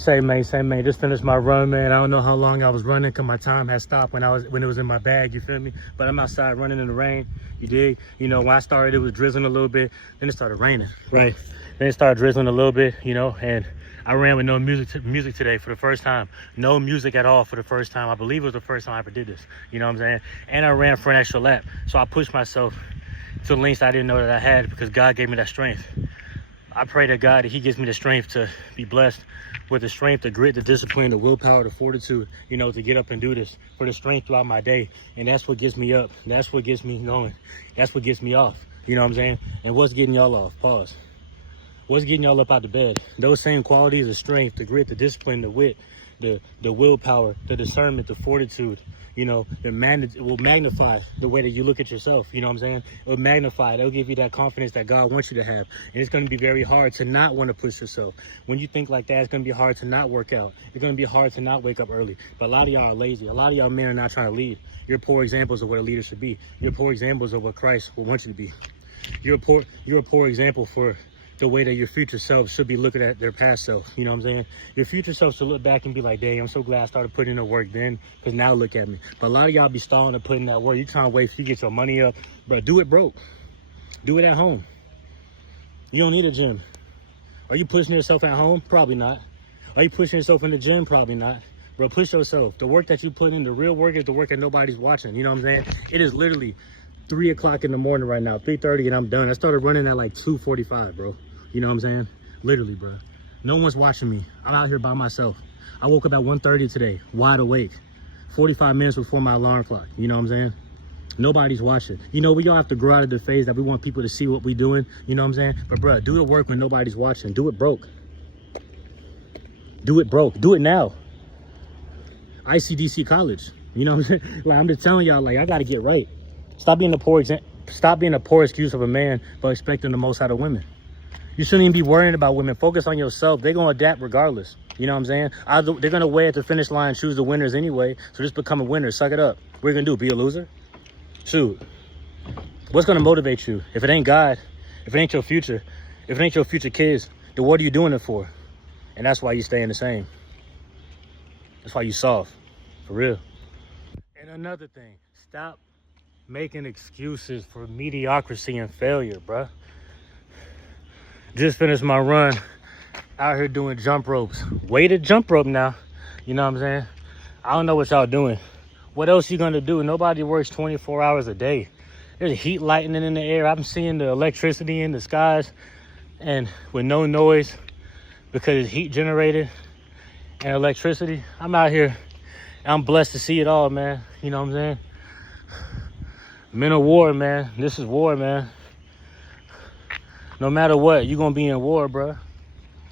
Same mate. Just finished my run, man. I don't know how long I was running because my time had stopped when it was in my bag, you feel me? But I'm outside running in the rain, you dig? You know, when I started, it was drizzling a little bit. Then it started raining, right? Then it started drizzling a little bit, you know, and I ran with no music today for the first time. No music at all for the first time. I believe it was the first time I ever did this, you know what I'm saying? And I ran for an extra lap. So I pushed myself to the lengths I didn't know that I had because God gave me that strength. I pray to God that he gives me the strength to be blessed with the strength, the grit, the discipline, the willpower, the fortitude, you know, to get up and do this, for the strength throughout my day. And that's what gets me up. That's what gets me going. That's what gets me off. You know what I'm saying? And what's getting y'all off? Pause. What's getting y'all up out of bed? Those same qualities, the strength, the grit, the discipline, the wit, the willpower, the discernment, the fortitude, you know, it will magnify the way that you look at yourself. You know what I'm saying? It will magnify it. It'll give you that confidence that God wants you to have. And it's going to be very hard to not want to push yourself. When you think like that, it's going to be hard to not work out. It's going to be hard to not wake up early. But a lot of y'all are lazy. A lot of y'all men are not trying to lead. You're poor examples of what a leader should be. You're poor examples of what Christ will want you to be. You're a poor example for the way that your future self should be looking at their past self. You know what I'm saying? Your future self should look back and be like, dang, I'm so glad I started putting in the work then, because now look at me. But a lot of y'all be stalling and putting that work. You trying to wait till you get your money up. Bro, do it broke. Do it at home. You don't need a gym. Are you pushing yourself at home? Probably not. Are you pushing yourself in the gym? Probably not. Bro, push yourself. The work that you put in, the real work, is the work that nobody's watching. You know what I'm saying? It is literally 3 o'clock in the morning right now, 3:30, and I'm done. I started running at like 2:45, bro. You know what I'm saying? Literally, bro. No one's watching me. I'm out here by myself. I woke up at 1:30 today, wide awake, 45 minutes before my alarm clock. You know what I'm saying? Nobody's watching. You know, we all have to grow out of the phase that we want people to see what we're doing. You know what I'm saying? But, bro, do the work when nobody's watching. Do it broke. Do it broke. Do it now. ICDC college. You know what I'm saying? Like, I'm just telling y'all, like, I got to get right. Stop being a poor excuse of a man, but expecting the most out of women. You shouldn't even be worrying about women. Focus on yourself. They're going to adapt regardless. You know what I'm saying? They're going to weigh at the finish line, choose the winners anyway. So just become a winner. Suck it up. What are you going to do? Be a loser? Shoot. What's going to motivate you? If it ain't God, if it ain't your future, if it ain't your future kids, then what are you doing it for? And that's why you staying the same. That's why you soft. For real. And another thing, stop making excuses for mediocrity and failure, bruh. Just finished my run, out here doing jump ropes. Weighted jump rope now. You know what I'm saying? I don't know what y'all doing. What else you gonna do? Nobody works 24 hours a day. There's heat lightning in the air. I'm seeing the electricity in the skies and with no noise because it's heat generated and electricity. I'm out here. I'm blessed to see it all, man. You know what I'm saying? Men of war, man. This is war, man. No matter what, you're going to be in war, bro.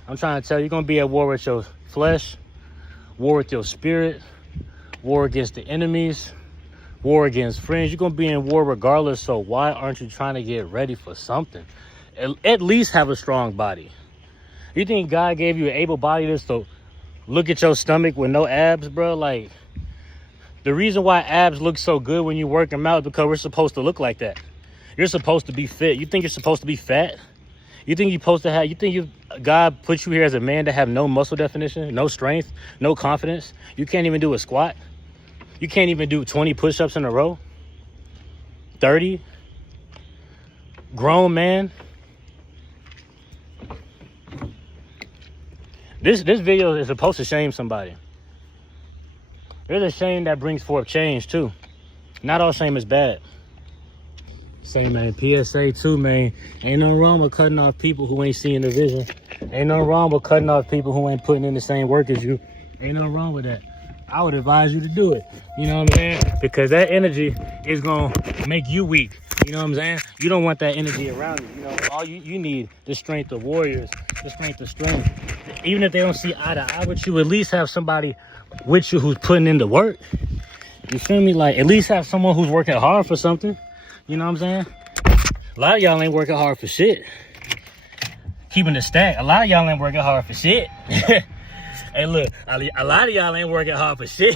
I'm trying to tell you, you're going to be at war with your flesh, war with your spirit, war against the enemies, war against friends. You're going to be in war regardless, so why aren't you trying to get ready for something? At least have a strong body. You think God gave you an able body to look at your stomach with no abs, bro? Like, the reason why abs look so good when you work them out is because we're supposed to look like that. You're supposed to be fit. You think you're supposed to be fat? You think you're supposed to have, God put you here as a man to have no muscle definition, no strength, no confidence? You can't even do a squat. You can't even do 20 push-ups in a row. 30. Grown man. This video is supposed to shame somebody. There's a shame that brings forth change too. Not all shame is bad. Say, man, PSA too, man. Ain't nothing wrong with cutting off people who ain't seeing the vision. Ain't nothing wrong with cutting off people who ain't putting in the same work as you. Ain't nothing wrong with that. I would advise you to do it. You know what I'm saying? Because that energy is going to make you weak. You know what I'm saying? You don't want that energy around you. You know, all you need the strength of warriors, the strength of strength. Even if they don't see eye to eye with you, at least have somebody with you who's putting in the work. You feel me? Like, at least have someone who's working hard for something. You know what I'm saying? A lot of y'all ain't working hard for shit. Keeping the stack. A lot of y'all ain't working hard for shit. Hey, look, a lot of y'all ain't working hard for shit.